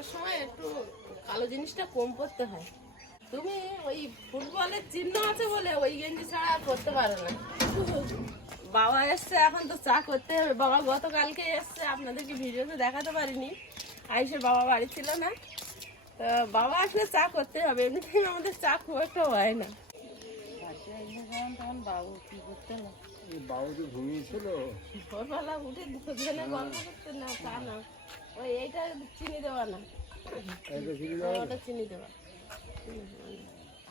গরমের সময় একটু কালো জিনিসটা কম পরতে হয়। তুমি ওই ফুটবলের চিহ্ন আছে বলে ওই গেঞ্জি ছাড়া আর পরতে পারো না। বাবা এসছে এখন তো চা করতে হবে। বাবা গতকালকে এসছে আপনাদেরকে ভিডিওতে দেখাতে পারিনি। আইসে বাবা বাড়ি ছিল না। তো বাবা আসলে চা করতে হবে এমনিতেই আমাদের চা খুব একটা হয় না। তখন বাবু কি করতে? না বাবু তো ঘুমিয়েছিল ভোরবেলা উঠে দুজনে গল্প করতে না তা না। ওই এইটা চিনি দেওয়া না। এটা ফিরে ওই ওটা চিনি দেওয়া।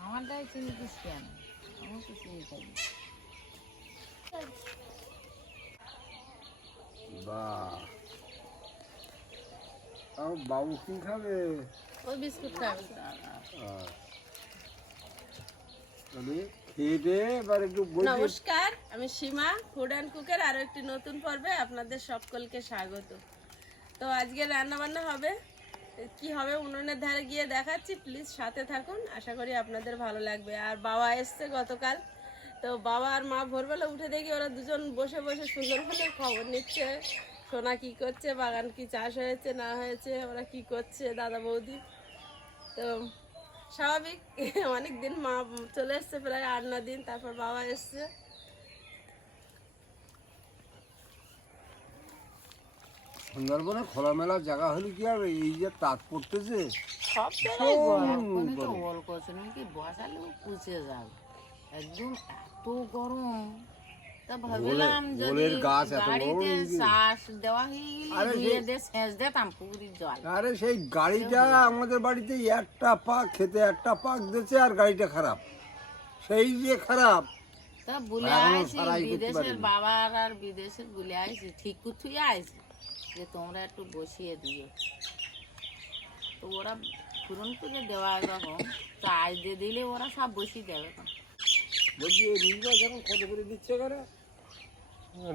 আমারটাই চিনি দিস কেন? আমার তো চিনি চাই বাবু কি খাবে? ওই বিস্কুট খাবে। বসে নমস্কার আমি সীমা ফুড অ্যান্ড কুকের আরও একটি নতুন পর্বে আপনাদের সকলকে স্বাগত। তো আজকে রান্না বান্না হবে কি হবে উনুনের ধারে গিয়ে দেখাচ্ছি। প্লিজ সাথে থাকুন। আশা করি আপনাদের ভালো লাগবে। আর বাবা এসছে গতকাল। তো বাবা আর মা ভোরবেলা উঠে দেখি ওরা দুজন বসে বসে সুন্দরবনের খবর নিচ্ছে। সোনা কি করছে, বাগান কি চাষ হয়েছে, না হয়েছে, ওরা কি করছে, দাদা বৌদি। তো স্বাভাবিক অনেক দিন মা চলে এসছে প্রায় আট ন দিন, তারপর বাবা এসছে। সুন্দরবনে খোলামেলা জায়গা হলে কি হবে এই যে তাঁত পড়তেছে সব এখনই তো বল করছে নাকি বসালেও পুষে যাবে একদম এত গরম। তা ভাবিলাম যদি গাছ গাড়িতে শ্বাস দেওয়া হয়ে আরে গেলে দিয়ে দিয়ে সেচ দিতাম পুকুরির জল। আরে সেই গাড়িটা আমাদের বাড়িতে একটা পাক খেতে একটা পাক দিয়েছে আর গাড়িটা খারাপ। সেই যে খারাপ। তা বলে আইছি বিদেশের বাবার আর বিদেশের বলে আইছি ঠিক কুথুই আইছি। যে তোমরা একটু বসিয়ে দিও। তো ওরা পূরণ করে দেওয়া এরকম চার্জ দিয়ে দিলে ওরা সব বসিয়ে দেবে বলছি যখন কত করে দিচ্ছে করে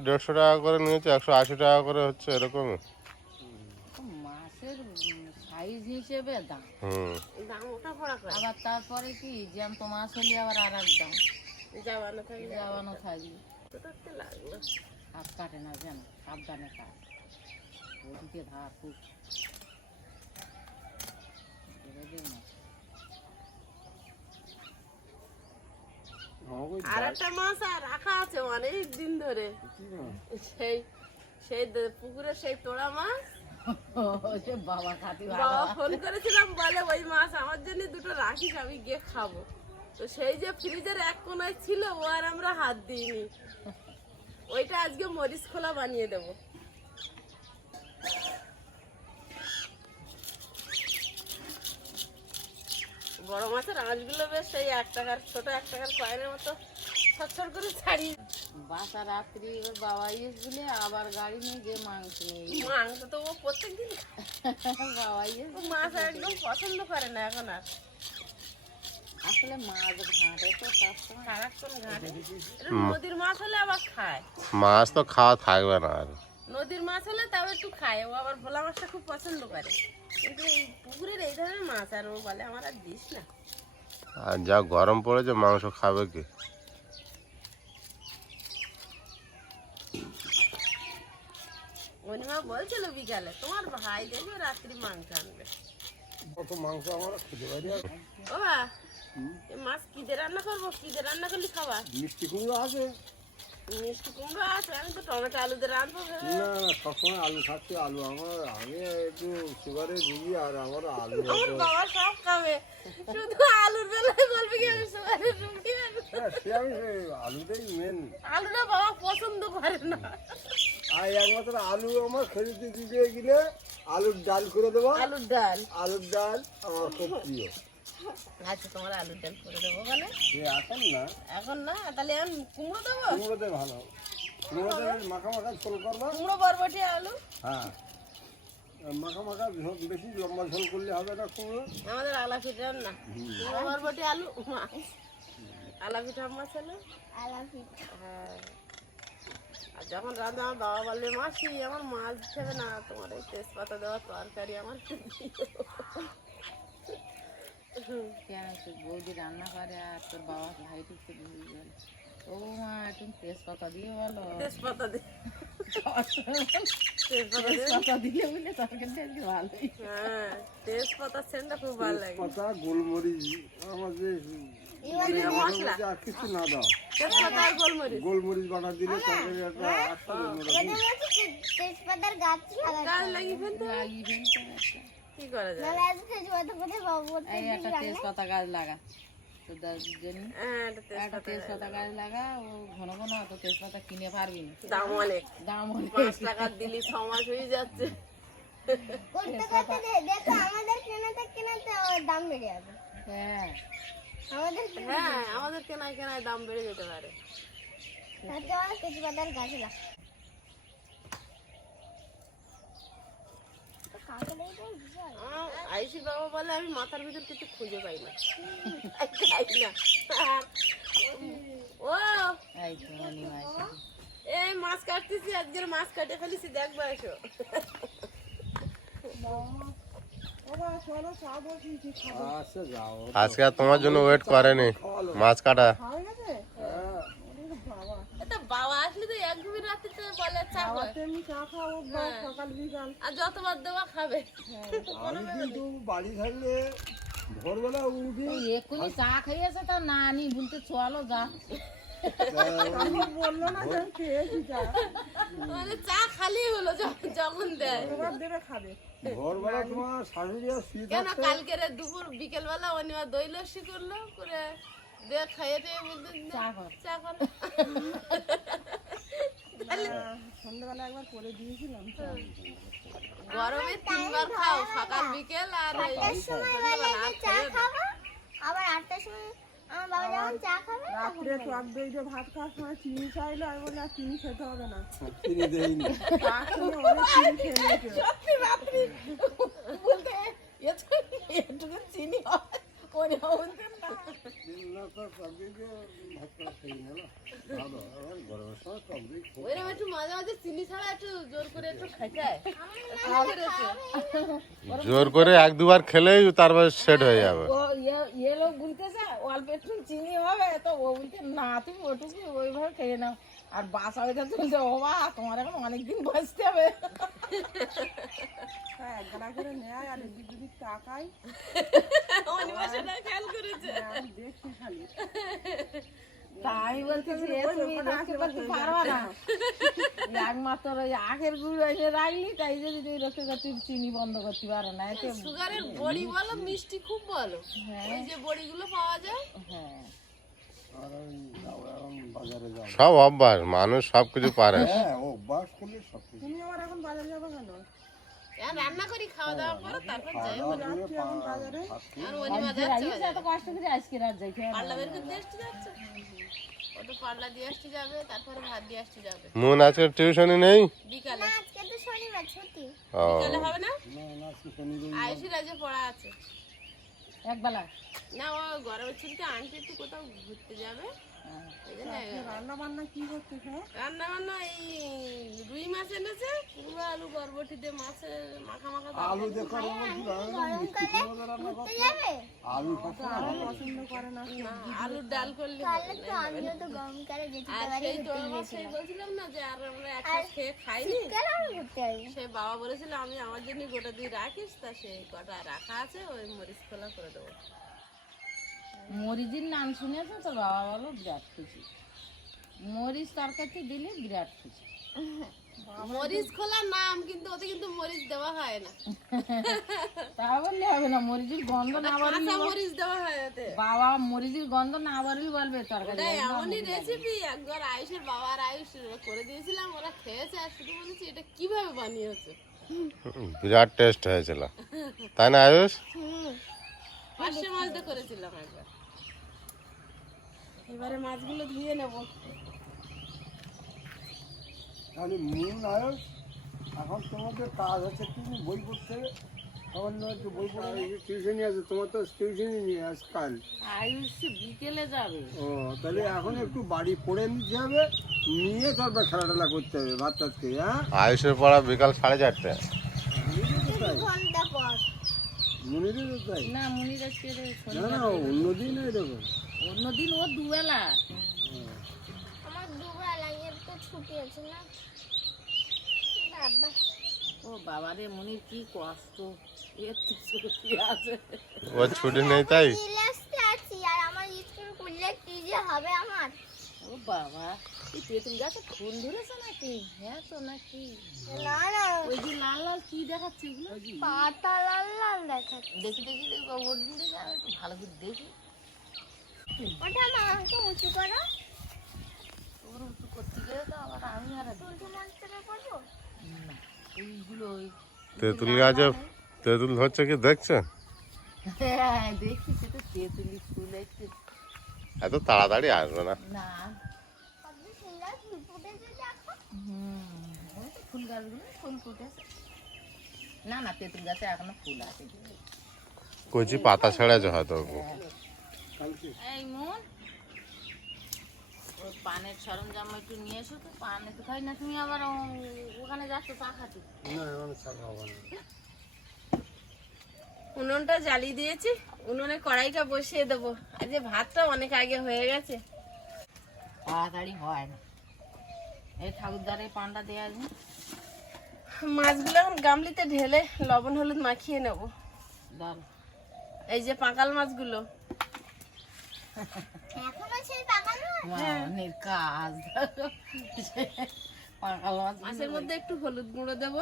দেড়শো টাকা করে নিয়েছে একশো আশি টাকা করে হচ্ছে এরকমই তো মাছের সাইজ হিসেবে দাম। দাম ওটা আবার তারপরে কি জ্যান্ত মাছ হলে আবার আর এক দাম। যাওয়ানো থাকলে যাওয়ানো থাকবে। লাগল? হাত কাটে না যেন সাবধানে কাট। ওদিকে ধার খুব। আমাকে আর একটা মাছ আর রাখা আছে অনেক দিন ধরে। সেই সেই পুকুরে সেই তোড়া মাছ। বাবা খাতি বাবা ফোন করেছিলাম বলে ওই মাছ আমার জন্য দুটো রাখিস আমি গিয়ে খাব। তো সেই যে ফ্রিজের এক কোনায় ছিল ও আর আমরা হাত দিইনি। ওইটা আজকে মরিচ খোলা বানিয়ে দেবো। বড় মাছের আঁশগুলো বেশ সেই এক টাকার ছোট এক টাকার কয়েনের মতো ছটছট করে ছাড়ি। বাসা রাত্রি ওর বাবা এসেছিলে আবার গাড়ি নিয়ে যে মাংস নিয়ে মাংস তো ও প্রত্যেকদিন বাবা এসে মাছ একদম পছন্দ করে না এখন আর। আসলে মাছ ঘাটে তো সারাক্ষণ ঘাটে। নদীর মাছ হলে আবার খায়। মাছ তো খাওয়া থাকবে না আর। নদীর মাছ হলে তাও একটু খায়। ও আবার ভোলা মাছটা খুব পছন্দ করে। কিন্তু এই পুকুরের এই ধরনের মাছ আর ও বলে আমার আর দিস না। আর যা গরম পড়েছে মাংস খাবে কি? অনিমা বলছিল বিকালে তোমার ভাই দেখবে রাত্রি মাংস আনবে। কত মাংস আমরা খেতে পারি বাবা মাছ কি দিয়ে রান্না করব? কি দিয়ে রান্না করলে খাবার? মিষ্টি কুমড়ো আছে। মিষ্টি কুমড়ো আছে? আমি তো টমেটো আলু দিয়ে রাঁধবো না না সবসময় আলু খাচ্ছি আলু আমার আমি একটু সুগারে ভুগি আর আমার আলু বাবা সব খাবে। শুধু আলুর বেলায় বলবি কি আমি আমি হ্যাঁ, সে আমি আলুটাই মেন আলুটা বাবা পছন্দ করে না। আর একমাত্র আলু আমার খেতে দিতে গেলে আলুর ডাল করে দেবো। আলুর ডাল। আলুর ডাল আমার খুব প্রিয়। আচ্ছা তোমার আলুর ডাল করে দেবো ওখানে। আসেন না? এখন না তাহলে এখন কুমড়ো দেবো? কুমড়োতে ভালো। কুমড়োতে মাখা মাখা ঝোল করব? কুমড়ো বরবটি আলু। হ্যাঁ। মাখা মাখা বেশি লম্বা ঝোল করলে হবে না কুমড়ো? আমাদের আলা পিঠা না। কুমড়ো বরবটি আলু পিঠা হ্যাঁ আর যখন রাঁধা আমার বাবা বলবে মাসি আমার মাছ দেবে না তোমার এই তেজপাতা দেওয়া তরকারি আমার। কেন বৌদি রান্না করে আর তোর বাবা ভাই ভুলে গেল ও মা একটু তেজপাতা দিয়ে বলো। তেজপাতা দিয়ে। তেজপাতা দেবেন? বলে তরকারিটা আজকে ভালোই। হ্যাঁ তেজপাতার সেন্টটা খুব ভালো লাগে। পাতা গোলমরিচ আমাদের কিছু না দাও। গোলমরিচ? বাটা দিলে তরকারি একটা তেজপাতার গাছ গাছ লাগিয়ে ফেলতে লাগিয়ে ফেলতে হবে। একটা। কি করা যায়? লাগালে আজ তেজপাতা কোথায় পাবো এই একটা তেজপাতা গাছ লাগা। তো দাদির জন্য হ্যাঁ একটা তেজপাতা গাছ লাগা। ও ঘন ঘন অত তেজপাতা কিনে পারবি না। দাম অনেক। দাম অনেক। পাঁচ টাকা দিলি ছ মাস হয়ে যাচ্ছে। করতে করতে দেখো আমাদের কেনাতে কেনাতে দাম বেড়ে যাবে। হ্যাঁ। আমাদের হ্যাঁ আমাদের কেনায় কেনায় দাম বেড়ে যেতে পারে। তেজপাতার গাছ লাগ আইসি বাবা বলে আমি মাথার ভিতর কিছু খুঁজে পাই না। ও এই মাছ কাটতেছি আজকের মাছ কাটে ফেলেছি দেখব এসো। আচ্ছা যাও। আজকে তোমার জন্য ওয়েট করেনি। মাছ কাটা। এটা বাবা আসলে তো এক ঘুমির রাত্রিতে বলে চা খাও আর যতবার দেওয়া খাবে। আমি কিন্তু বাড়ি থাকলে ভোরবেলা উঠি এক্ষুনি চা খাইয়েছে তা না নি বলতে চলো যা। মানে চা। খালি হলো যখন দেয়। ভোরবেলা তোমার শাশুড়ি আর কেন কালকের দুপুর বিকেল বেলা অনিমা দই লস্যি করল করে দিয়ে খাইয়ে দিয়ে বলতে চা কর চা কর গরমে তিনবার খাও সকাল বিকেল আর এই চা খাব আবার আটটার সময় আমার বাবা যখন চা খাবে রাত্রে টক দই দিয়ে ভাত খাওয়ার সময় চিনি চাইলো আমি বললাম চিনি খেতে হবে না। সঙ্গে চিনি খেয়ে নিয়েছে। বলতে চিনি ওরে জোর করে একটু খাইতে জোর করে এক দুবার খেলেই তারপর সেট হয়ে যাবে। ইয়ে ইয়ে লোক বলতেছে অল্প একটু চিনি হবে তো ও বলতে না তুমি ওটুকু ওইভাবে খেয়ে নাও। আর বাসা হয়ে যাচ্ছে বলছে ও বা তোমার এখন অনেকদিন বসতে হবে। হ্যাঁ এক গাড়া করে নেয় আর এদিক দুদিক তাকাই। অনিমা খেয়াল করেছে। দেখছি খালি। তা বলতেছি তুমি রক্ষে করতে পারবা না। একমাত্র ওই আখের গুড় এসে রাখলি তাই যদি তুমি রক্ষে করতে চিনি বন্ধ করতে পারো না এতে সুগারের বড়ি বলো মিষ্টি খুব বলো। ওই যে বড়িগুলো পাওয়া যায়। হ্যাঁ। সব অভ্যাস মানুষ সব কিছু পারে। হ্যাঁ অভ্যাস করলে সব কিছু তুমি আমার এখন বাজারে যাব কেন? রান্না করি খাওয়া দাওয়া করো তারপর যাই। খাওয়া দাওয়া করে পা- ভাত খেয়ে আর অনিমা যাচ্ছে এত কষ্ট করে আজকে রাত যাই খেয়ে পাল্লা বের করে দিয়ে আসতে যাচ্ছে। ওটা পাল্লা দিয়ে আসতে যাবে তারপরে ভাত দিয়ে আসতে যাবে। মন আজকে নেই? বিকালে। আজকে তো শনিবার ছুটি। ও। বিকালে হবে না? না না আজকে শনি রবি আয়ুষের আজকে পড়া আছে। একবেলা। না ও গরমের ছুটিতে আন্টি একটু কোথাও ঘুরতে যাবে? রান্না বান্না কি করতে হ্যাঁ? রান্না বান্না এই রুই মাছ এনেছে পুরো আলু বরবটিতে মাছের মাখা মাখা আলু দেখো মিষ্টি কুমড়ো রান্না করো। যাবে আলু পছন্দ করে। না আলুর ডাল করলে তাহলে তো আমিও তো আর সেই বলছিলাম না যে আর আমরা খেয়ে খাইনি? বাবা বলেছিল আমি আমার জন্য গোটা দিয়ে রাখিস তা সে কটা রাখা আছে ওই মরিচ খোলা করে দেবো। মরিচের নাম শুনেছো তো? বাবা বলো বিরাট খুশি। মরিচ তরকারিতে দিলে বিরাট খুশি। মরিচ খোলা নাম কিন্তু ওতে কিন্তু মরিচ দেওয়া হয় না। তা বললে হবে না মরিচের গন্ধ না বাড়লে মরিচ দেওয়া হয় ওতে। বাবা মরিচের গন্ধ না বাড়লে বলবে তরকারি। এমনই রেসিপি একবার আয়ুষের বাবা আর আয়ুষ করে দিয়েছিলাম ওরা খেয়েছে আর শুধু বলেছি এটা কীভাবে বানিয়েছে? বিরাট টেস্ট হয়েছিল। তাই না আয়ুষ? পাঁচশো মাছ দিয়ে করেছিলাম একবার। এবারে মাছগুলো ধুয়ে নেব। তাহলে মূল নায়ক এখন তোমাদের কাজ হচ্ছে তুমি বই পড়তে। সামান্য একটু বই পড়ে টিউশনই আছে তোমার তো টিউশনই নিয়ে আজ কাল। আয়ুষ বিকেলে যাবে। ও তাহলে এখন একটু বাড়ি পড়ে নিতে হবে নিয়ে তারপর খেলা টেলা করতে হবে ভাত টাত খেয়ে হ্যাঁ? আয়ুষের পড়া বিকাল সাড়ে চারটে। ঘণ্টা পর মনিরও তাই? না মনির আজকে না না অন্যদিন এরকম অন্যদিন ও দুবেলা। আমার দুবেলা এর তো ছুটি আছে না। বাবা। ও বাবারে মনির কি কষ্ট। এর তো ছুটি আছে। ছুটি নেই তাই? রিল্যাক্সে আছি আর আমার স্কুল খুললে কি যে হবে আমার? ও বাবা এই তেঁতুল গাছে ফুল ধরেছে নাকি? হ্যাঁ তো নাকি? না না ওই যে লাল লাল কি দেখাচ্ছে এগুলো? পাতা লাল লাল দেখাচ্ছে। দেখি দেখি দেখি ওর দেখি আমি একটু ভালো করে দেখি। ওটা মা একটু উঁচু করো। তোর উঁচু করতে গেলে তো আবার আমি আর না এইগুলো ওই তেঁতুল গাছে তেঁতুল হচ্ছে কি দেখছেন হ্যাঁ দেখি সেটা তেঁতুলি ফুল একটু এত তাড়াতাড়ি আসবে না। ফুল তো ফুল গাছগুলো ফুল ফুটেছে না না তেঁতুল গাছে এখনও ফুল আছে। কচি পাতা ছেড়েছে হয়তো এই মন। ওই পানের সরঞ্জাম একটু নিয়ে এসো তো পান একটু খাই না তুমি আবার ওখানে যাচ্ছ চা খাতে? না এখানে চা খাব না। উনুনটা জ্বালিয়ে দিয়েছি। উনুনে কড়াইটা বসিয়ে দেবো। আর যে ভাতটা অনেক আগে হয়ে গেছে। তাড়াতাড়ি হয় না। এই ঠাকুরদারে পানটা দেওয়া আছে মাছগুলো এখন গামলিতে ঢেলে লবণ হলুদ মাখিয়ে নেব। এই যে পাঁকাল মাছগুলো। এখনও সেই পাকানো অনেক কাজ। পাকাল মাছ। মাছের মধ্যে একটু হলুদ গুঁড়ো দেব।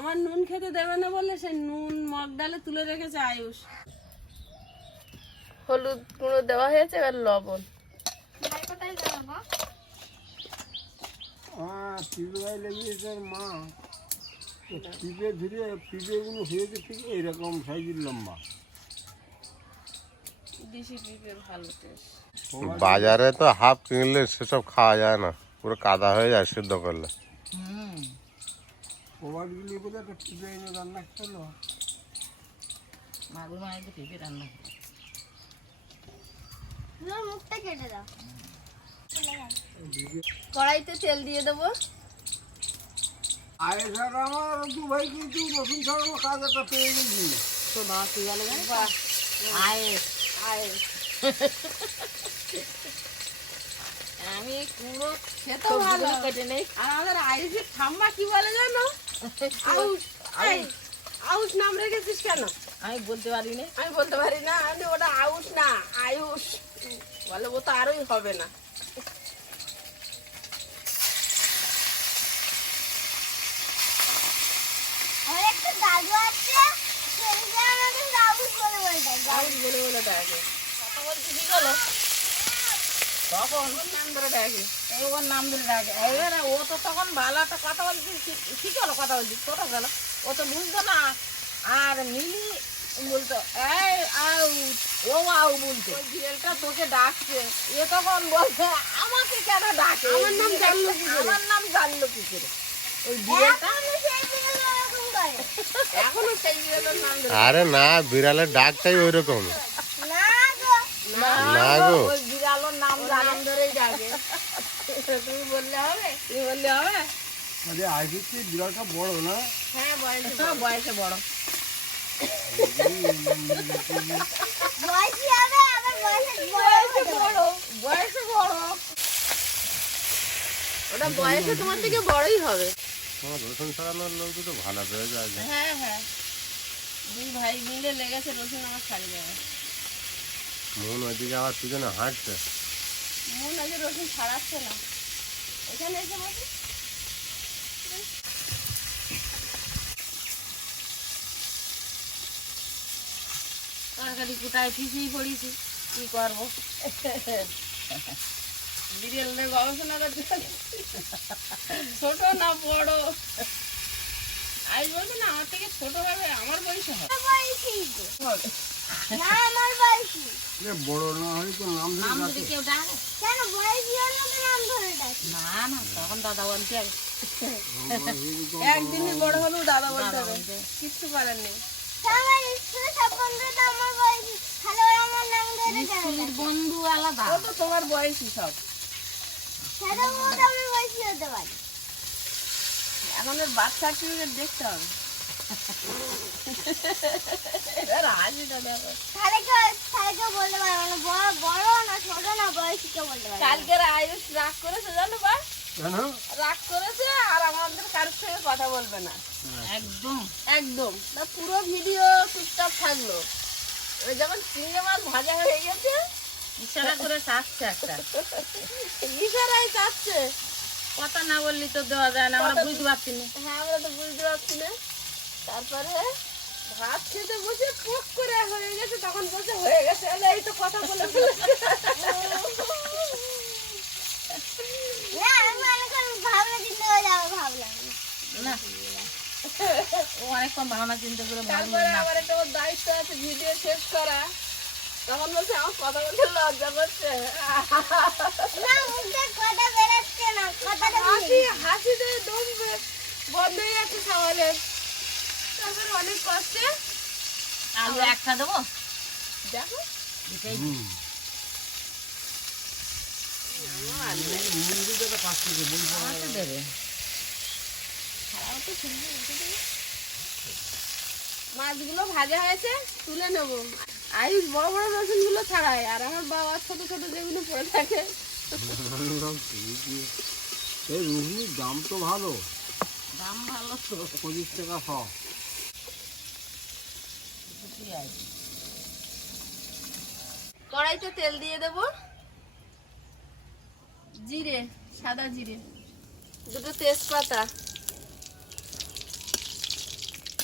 আমার নুন খেতে দেবে না বলে সে নুন মগ ডালে তুলে রেখেছে আয়ুষ। হলুদ গুঁড়ো দেওয়া হয়েছে এবার লবণ। হ্যাঁ মা। ধরে হয়েছে ঠিক এইরকম সাইজের লম্বা। দেশি পিঁপড়ে ভালো টেস্ট। বাজারে তো হাফ কিনলে সেসব খাওয়া যায় না পুরো কাদা হয়ে যায় সিদ্ধ করলে। হুম। কবাটগুলি একটা এনে রান্না করল। মাগুর মায়ের তো পেঁপে রান্না। মুখটা কেটে দাও। কড়াইতে তেল দিয়ে দেবো। আয়ে ছাড়া আমার দু ভাই কিন্তু রসুন ছাড়ানো কাজ একটা পেয়ে গেছি। তো বাবা কি বলে জানিস আয়ে আমি কুমড়ো খেতেও ভালো। কেটে নেই। আর আমাদের আয়ুষের ঠাম্মা কি বলে জানো? আউশ নাম রেখেছিস কেন? আমি বলতে পারি না আমি বলতে পারি না আমি ওটা আউশ না আয়ুষ। বলে ও তো আরোই হবে না। আউশ বলে বলে। ডাকে। কথা বলছি কি হলো তখন ওর নাম ধরে ডাকে এই ওর নাম ধরে ডাকে এবারে ও তো তখন ভালো একটা কথা বলছি ঠিক কথা বলছি ছোট গেল ও তো বুঝতো না আর মিলি বলতো এই আউ ও আউ বলতো ওই বিড়ালটা তোকে ডাকছে এ তখন বলছে আমাকে কেন ডাকে আমার নাম জানলো কি আমার নাম জানলো কি করে ওই বিয়েটা এখনও সেই বিড়াল ওরকম করে। এখনও সেই বিড়ালের নাম আরে না বিড়ালের ডাকটাই ওই রকম না গো, না গো নাম ধরেই ডাকে তুমি বললে হবে? তুমি বললে হবে? আরে আগে কি বিড়ালটা বড় না। হ্যাঁ বয়সে হ্যাঁ, বয়সে বড়। বয়সী হবে, আবার বয়সে বড় বয়সে বড় ওটা বয়সে তোমার থেকে বড়ই হবে। তোমার রসুন ছড়ানোর লোক তো ভালো পেয়ে যায়। হ্যাঁ হ্যাঁ। দুই ভাই মিলে লেগেছে রসুন আমার ছাড়ি যাবে মন ওইদিকে আমার পিছনে হাঁটছে। মন আজ রসুন ছাড়াচ্ছে না। এখানে এসে বসে। তরকারি পড়েছি কি করব? বিড়ালের গবেষণা করতে ছোট না বড়? আজ বলবে না আমার থেকে ছোট হবে আমার বয়সে হবে। আমার বয়সী তো। না, আমার বয়সী। এ বড় না হয় তো নাম ধরে নাম ডাকে। যদি কেউ ডাকে কেন বয়সী হলে নাম ধরে ডাকে? না না তখন দাদা বলতে হবে একদিনই বড় হলেও দাদা বলতে হবে কিচ্ছু করার নেই আমার স্কুলে সব বন্ধুরা আমার বয়সী। তাহলে ওরা আমার নাম ধরে ডাকে? বন্ধু আলাদা ও তো তোমার বয়সী সব তাহলে ও তো আমার বয়সী হতে পারে। এখন ওর সার্টিফিকেট দেখতে হবে কালকের আয়ুষ রাগ করেছে জানো বা? রাগ করেছে আর আমাদের কারোর সঙ্গে কথা বলবে না। একদম একদম। না পুরো ভিডিও চুপচাপ থাকল। ওই যখন চিংড়ি মাছ ভাজা হয়ে গেছে ইশারা করে চাচ্ছে একটা। ইশারায় চাচ্ছে। কথা না বললি তো দেওয়া যায় না আমরা বুঝতে পারছি না। হ্যাঁ আমরা তো বুঝতে পারছি না। তারপরে ভাত খেতে বসে পোক করে হয়ে গেছে তখন বসে হয়ে গেছে এই তো কথা বলে না অনেকক্ষণ ভাবনা চিন্তা করে তারপরে আমার একটা ওর দায়িত্ব আছে ভিডিও শেষ করা। তখন বলছে আমার কথা বলতে লজ্জা করছে। না মুখে কথা বেরোচ্ছে না কথাটা হাসি হাসিতে দম বন্ধ হয়ে যাচ্ছে সওয়ালের তারপরে অনেক কষ্টে। আলু একটা দেবো? দেখো। এটাই মাছগুলো ভাজা হয়েছে তুলে নেব। আয়ুষ বড় বড় রসুনগুলো ছাড়াই আর আমার বাবা ছোট ছোট যেগুলো পড়ে থাকে। এই রুহনির দাম তো ভালো। দাম ভালো। তো পঁচিশ টাকা শ। কিছুই কড়াইতে তেল দিয়ে দেব। জিরে সাদা জিরে। দুটো তেজপাতা।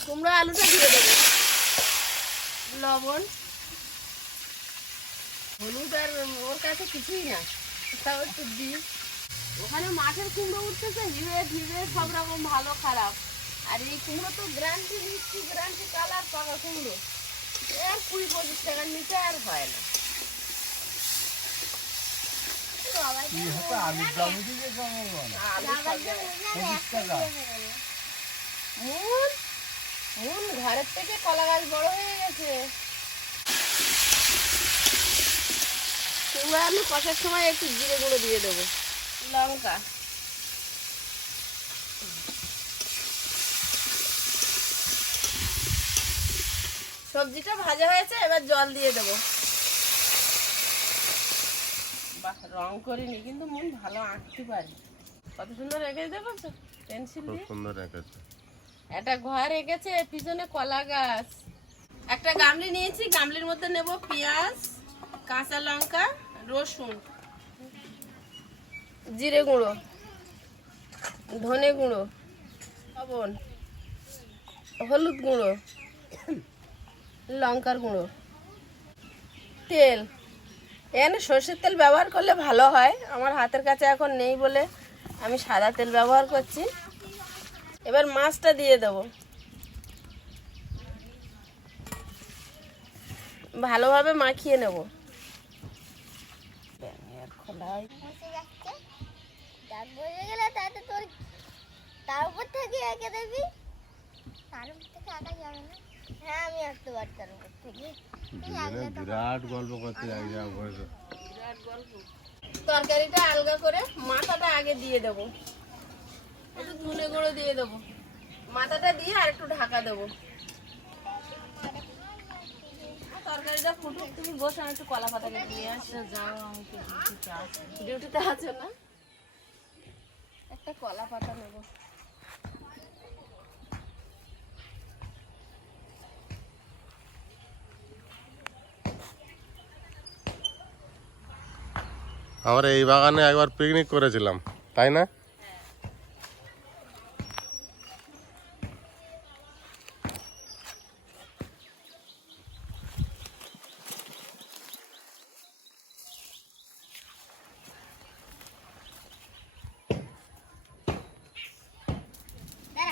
কুমড়ো আলুটা দিয়ে দেবো। লবণ। হলুদ আর ওর কাছে কিছুই না। তাও একটু দিই। ওখানে মাঠের কুমড়ো উঠতেছে হিবে ঢিবে সব রকম ভালো খারাপ। আর এই কুমড়ো তো গ্রান্টি মিষ্টি গ্রান্টি কালার পাকা কুমড়ো। আর কুড়ি পঁচিশ টাকার নিচে আর হয় না। ঘরের থেকে কলা গাছ বড় হয়ে গেছে। আলু কষার সময় একটু জিরে গুঁড়ো দিয়ে দেবো। লঙ্কা। সবজিটা ভাজা হয়েছে এবার জল দিয়ে দেবো। বাহ রং করিনি কিন্তু মন ভালো আঁকতে পারি। কত সুন্দর রেখে দেবো তো পেন্সিল খুব দিয়ে? সুন্দর রেখেছে একটা ঘর রেখেছে পিছনে কলা গাছ। একটা গামলি নিয়েছি গামলির মধ্যে নেব পেঁয়াজ কাঁচা লঙ্কা রসুন জিরে গুঁড়ো ধনে গুঁড়ো লবণ হলুদ গুঁড়ো। লঙ্কার গুঁড়ো। তেল। এখানে সর্ষের তেল ব্যবহার করলে ভালো হয়। আমার হাতের কাছে এখন নেই বলে আমি সাদা তেল ব্যবহার করছি। এবার মাছটা দিয়ে দেবো। ভালোভাবে মাখিয়ে নেব। তার উপর থেকে এঁকে দেবি। তার উপর থেকে আঁকা যাবে না। হ্যাঁ আমি আঁকতে পারি তার থেকে। বিরাট গল্প করতে যাই যা তরকারিটা আলগা করে মাথাটা আগে দিয়ে দেবো। একটু ধনে গুঁড়ো দিয়ে দেবো। মাথাটা দিয়ে আর একটু ঢাকা দেবো। তরকারিটা ফুটুক তুমি বসে আমি একটু কলা পাতা কেটে নিয়ে আসি আচ্ছা যাও আমি ডিউটিতে আছি। ডিউটিতে আছে না? একটা কলা পাতা নেব। আমরা এই বাগানে একবার পিকনিক করেছিলাম তাই না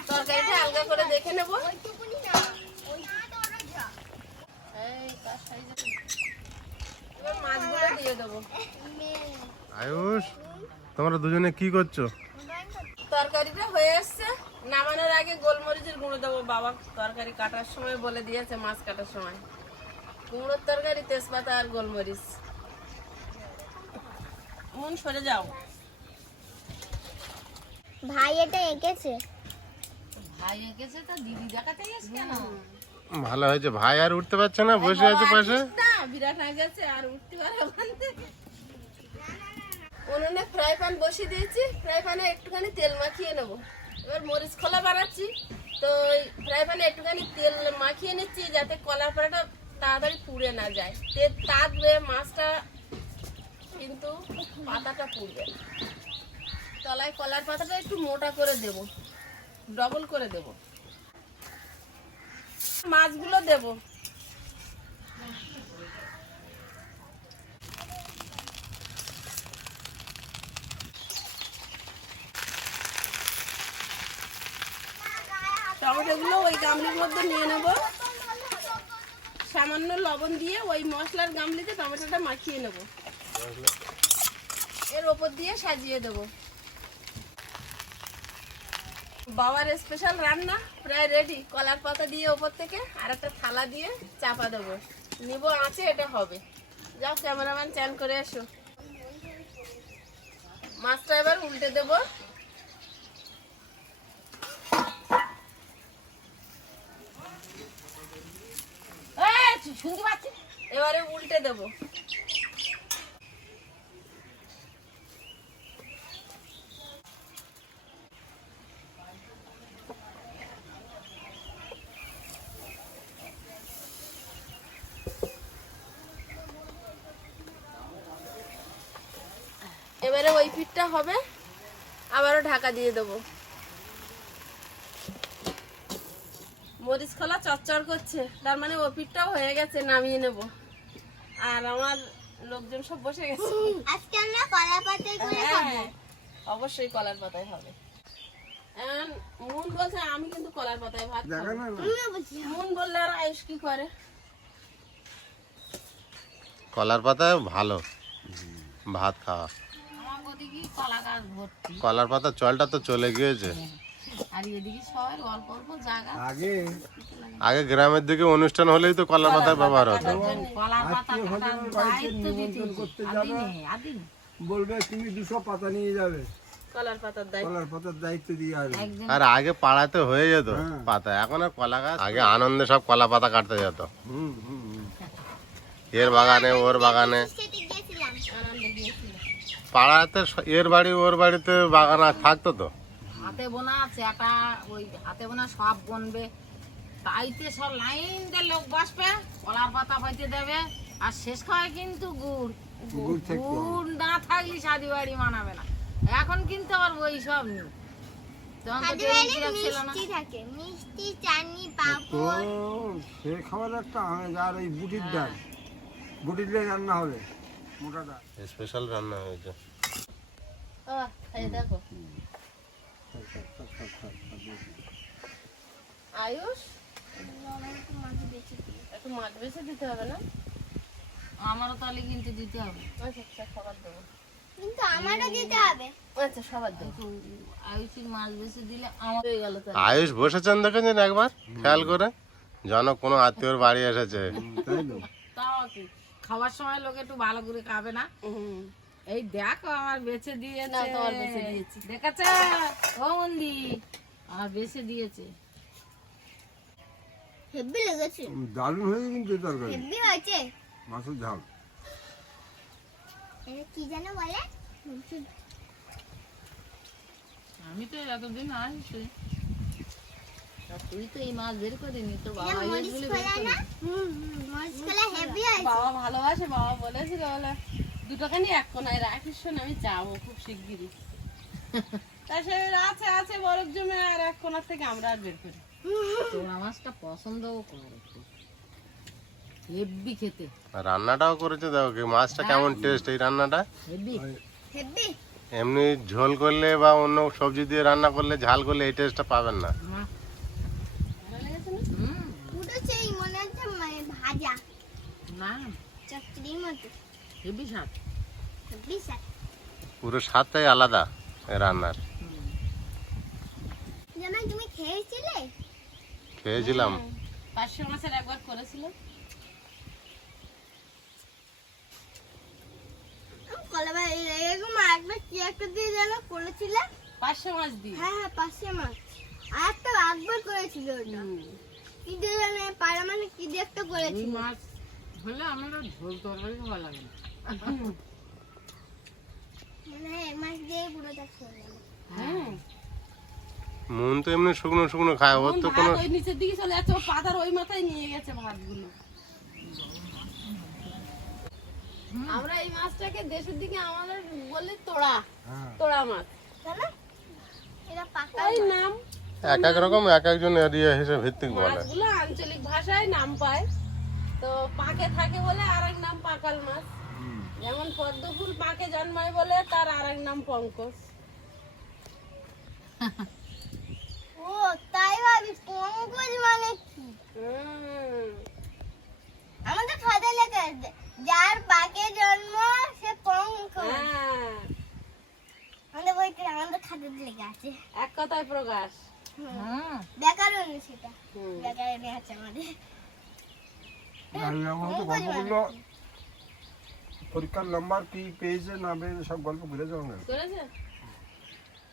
তরকারিটা আলগা করে দেখে নেব ওইটুকুনি না ওইটুকু তো ওরা যা এই তার সাইজে এবার মাছগুলো দিয়ে দেবো আয়ুষ তোমরা দুজনে কি করছ? তরকারিটা হয়ে এসছে নামানোর আগে গোলমরিচের গুঁড়ো দেবো বাবা। তরকারি কাটার সময় বলে দিয়েছে মাছ কাটার সময়। কুমড়োর তরকারি তেজপাতা আর গোলমরিচ। মন সরে যাও। ভাই এটা এঁকেছে? ভাই এঁকেছে তো দিদি দেখাতে গেছে কেন? ভালো হয়েছে। ভাই আর উঠতে পারছে না বসে আছে পাশে। বিরাট হয়ে গেছে আর উঠতে পারে উনুনে ফ্রাই প্যান বসিয়ে দিয়েছি। ফ্রাই প্যানে একটুখানি তেল মাখিয়ে নেব। এবার মরিচ খোলা বানাচ্ছি। তো ফ্রাই প্যানে একটুখানি তেল মাখিয়ে নিচ্ছি যাতে কলার পাড়াটা তাড়াতাড়ি পুড়ে না যায়। তেল তাঁতবে মাছটা কিন্তু পাতাটা পুড়বে। তলায় কলার পাতাটা একটু মোটা করে দেব। ডবল করে দেব। মাছগুলো দেব। টমেটোগুলো ওই গামলির মধ্যে নিয়ে নেব। সামান্য লবণ দিয়ে ওই মশলার গামলিতে টমেটোটা মাখিয়ে নেব। এর ওপর দিয়ে সাজিয়ে দেব। বাবার স্পেশাল রান্না, প্রায় রেডি কলার পাতা দিয়ে ওপর থেকে আর একটা থালা দিয়ে চাপা দেবো। নিব আঁচে, এটা হবে। যাও ক্যামেরাম্যান চ্যান করে এসো। মাছটা এবার উল্টে দেবো এই, শুনতে পাচ্ছি এবারে উল্টে দেব এবারে ওই পিঠটা হবে। আবারও ঢাকা দিয়ে দেবো। মরিচ খোলা চচ্চর করছে। তার মানে ও পিঠটাও হয়ে গেছে নামিয়ে নেব। আর আমার লোকজন সব বসে গেছে। আজকে আমরা কলা পাতায় করে খাব। হ্যাঁ, অবশ্যই কলার পাতায় হবে। এখন মুন বলছে আমি কিন্তু কলার পাতায় ভাত খাব। মুন বললে আর আয়ুষ কি করে? কলার পাতায় ভালো। ভাত খাওয়া। আমার কলা গাছ ভর্তি। কলার পাতা চলটা তো চলে গিয়েছে। আর এদিকে সবাই অল্প অল্প জায়গা। আগে? আগে গ্রামের দিকে অনুষ্ঠান হলেই তো কলার পাতায় ব্যবহার হতো। পাতা করতে যাবে। বলবে তুমি দুশো পাতা নিয়ে যাবে। কলার পাতার কলার পাতার দায়িত্ব দিয়ে আর আগে পাড়াতে হয়ে যেত হ্যাঁ। পাতা এখন আর কলা গাছ আগে আনন্দে সব কলা পাতা কাটতে যেত। হুম হুম হুম। এর বাগানে ওর বাগানে সেটি গিয়েছিলাম আনন্দে গিয়েছিল পাড়াতে এর বাড়ি ওর বাড়িতে বাগান আর থাকতো তো? হাতে বোনা চেটা ওই হাতে বোনা সব বনবে। তাইতে সব লাইন দিয়ে লোক বসবে কলার পাতা পাইতে দেবে আর শেষ খাওয়ায় কিন্তু গুড়। গুড় গুড় না থাকলে শাদি বাড়ি মানাবে না। এখন কিন্তু আবার ওই সব নেই। সে খাবার একটা আমেজ আর ওই বুটির ডাল। বুটির ডাল রান্না হবে মোটা ডাল। স্পেশাল রান্না হয়েছে। দেখো। আয়ুষ? একটু মাছ বেছে দিতে হবে না? আমারও তাহলে কিন্তু দিতে হবে। আচ্ছা আচ্ছা খাবার দেবো। কিন্তু আমারও দিতে হবে। আচ্ছা সবার মাছ বেশি দিলে আমার হয়ে গেল আয়ুষ বসেছেন দেখেছেন একবার খেয়াল করে। যেন কোনো আত্মীয়র বাড়ি এসেছে। তাও কি খাওয়ার সময় লোক একটু ভালো করে খাবে না? হুম। এই দেখো আমার বেছে দিয়েছে। নাও, তোমার বেচে দিয়েছি। দেখেছে? ও মন্দি আমার বেছে দিয়েছে। হেব্বি লেগেছে। দারুণ হয়েছে কিন্তু তরকারি। হেব্বি হয়েছে। মাছের ঝাল। এটা কি যেন বলে? আমি তো এতদিন আসছি তুই তো এই মাছ বের করিনি তো বাবা হয়েছে। বাবা ভালোবাসে বাবা বলেছিল বলে দুটোখানি এক কোনায় রাখিস আমি যাব খুব শিগগিরই। তা সে আছে আছে বরফ জমে আর এক কোনার থেকে আমরা আর বের করি। তোরা মাছটা পছন্দও করে হেব্বি খেতে। রান্নাটাও করেছে দেখো কি মাছটা কেমন টেস্ট এই রান্নাটা? হেব্বি। হেব্বি? এমনি ঝোল করলে বা অন্য সবজি দিয়ে রান্না করলে ঝাল করলে এই টেস্টটা পাবেন না। মনে মানে ভাজা। না। মতো। স্বাদ পুরো স্বাদটাই আলাদা রান্নার। জামাই তুমি খেয়েছিলে? খেয়েছিলাম। পাঁচশো মাসের একবার করেছিল আমি কলা ভাই এরকম কি একটা দিয়ে যেন করেছিলে? পাঁচশো মাছ দিই হ্যাঁ হ্যাঁ পাশে মাছ। আর একটা একবার করেছিল ওটা। কি দিয়ে পাড়া মানে কি দিয়ে একটা করেছিল? মাছ হলে আমার ঝোল তরকারি ভালো লাগে না। মানে হ্যাঁ। মুন তো এমনি শুকনো শুকনো খায় ওর তো কোনো ওই নিচের দিকে চলে যাচ্ছে পাতার ওই মাথায় নিয়ে গেছে ভাতগুলো। আমরা এই মাছটাকে দেশের দিকে আমাদের বলি তোড়া হ্যাঁ। তোড়া মাছ। জানো এটা পাকা ওই নাম এক এক রকম এক একজন এরিয়া হিসেবে ভিত্তিক বলে। মাছগুলো আঞ্চলিক ভাষায় নাম পায়। তো পাকে থাকে বলে আর এক নাম পাকাল মাছ। যেমন পদ্ম ফুল পাকে জন্মায় বলে তার আর এক নাম পঙ্কজ। ও তাই ভাবি পঙ্কজ মানে কি? আমাদের খাতায় লেখা আছে যার পাকে জন্ম সে পঙ্কজ। হ্যাঁ। আমাদের বইতে আমাদের খাতাতে লেখা আছে। এক কথায় প্রকাশ। ব্যাকরণ সেটা। ব্যাকরণে আছে আমাদের আর এমন তো গল্পগুলো পরীক্ষার নাম্বার কি পেয়েছে না পেয়েছে সব গল্প ঘুরে যাও না।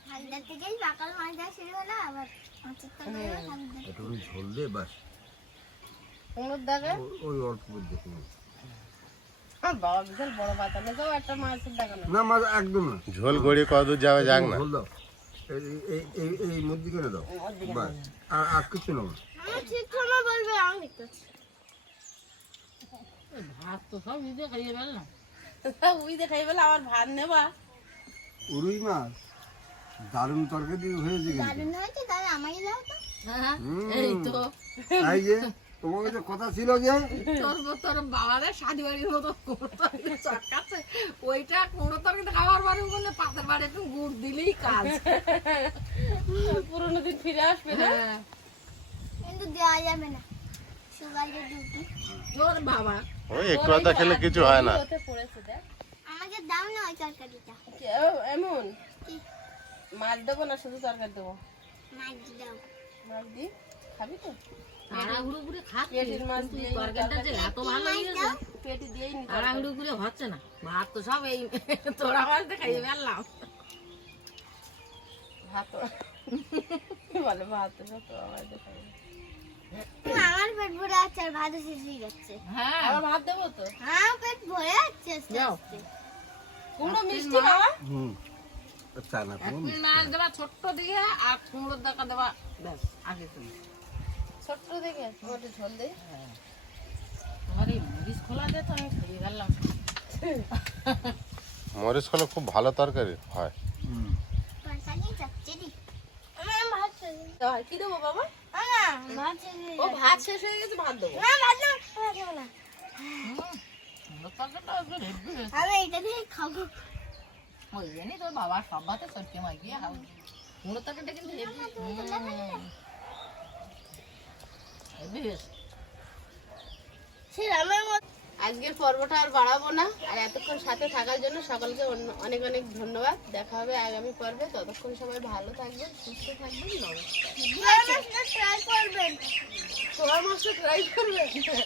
হালদার একটু ঝোল দে বাস। ওই অল্প করে না। মাছ একদম না। ঝোল গড়িয়ে যাবে যাক না। ঝোল দাও। এই- এই এই মধ্যিখানে দাও। বাস। আর আর কিছু নেব না। ঠিক বলবে আমি ভাত তো সব নিজে খাইয়ে ফেললাম। উই দেখাই বলে আবার ভাত নেবা। উরুই মাছ? দারুণ তরকারি হয়েছে কিন্তু। দারুণ হয়েছে তাহলে আমাকে দাও তো। হ্যাঁ এই তো। এই যে তোমাকে যে কথা ছিল যে? তোর তোর বাবাদের শাদি বাড়ির মতো চটকাচ্ছে ওইটা কুমড়ো তরকারি খাওয়ার বাড়ি বললে পাতের বাড়ি একটু গুড় দিলেই কাজ। পুরোনো দিন ফিরে আসবে না? হ্যাঁ। কিন্তু দেওয়া যাবে না। সুগারের ডিউটি। তোর বাবা ওই একটু আধা খেলে কিছু হয় না। ওতে পড়েছে দেখ। আমাকে দাও না ওই তরকারিটা। এমন? মাছ দেবো না শুধু তরকারি দেবো? মাছ দাও। মাছ দি? খাবি তো? তাড়াহুড়ো করে খাচ্ছি পেটির মাছ দিয়ে তরকারিটা যে এত ভালো পেটি দিয়েই নি তাড়াহুড়ো করে হচ্ছে না। ভাত তো সব এই তোরা খাইয়ে ফেললাম। ভাত বলে ভাত তো সব তো আমার দেখাই আমার পেট ভরে আছে আর ভাত শেষ হয়ে যাচ্ছে। হ্যাঁ। আবার ভাত দেবো তো? হ্যাঁ পেট ভরে যাচ্ছে আস্তে কুমড়ো মিষ্টি বাবা? হুম। চা না এক পিস দেবা ছোট্ট দিয়ে আর কুমড়োর দেখা দেবা ব্যাস আগে তুমি। ছোট্ট দেখে ওটা ঝোল দে। তোমার এই মরিচ খোলা তো আমি মরিচ হলে খুব ভালো তরকারি হয়। কি দেবো বাবা? ও ভাত শেষ হয়ে গেছে ভাত দেবো। না ভাত না ভাত দেবো না। আমি এটা দিয়ে খাব। ওই জন্যই তোর বাবা সব ভাতে চটকে মাখিয়ে খাও কুমড়োর তরকারিটা কিন্তু হেভি হেভি সে রামের মতো আজকের পর্বটা আর বাড়াবো না। আর এতক্ষণ সাথে থাকার জন্য সকলকে অন্য- অনেক অনেক ধন্যবাদ। দেখা হবে আগামী পর্বে। ততক্ষণ সবাই ভালো থাকবেন সুস্থ থাকবেন নমস্কার। ট্রাই করবেন। ট্রাই করবে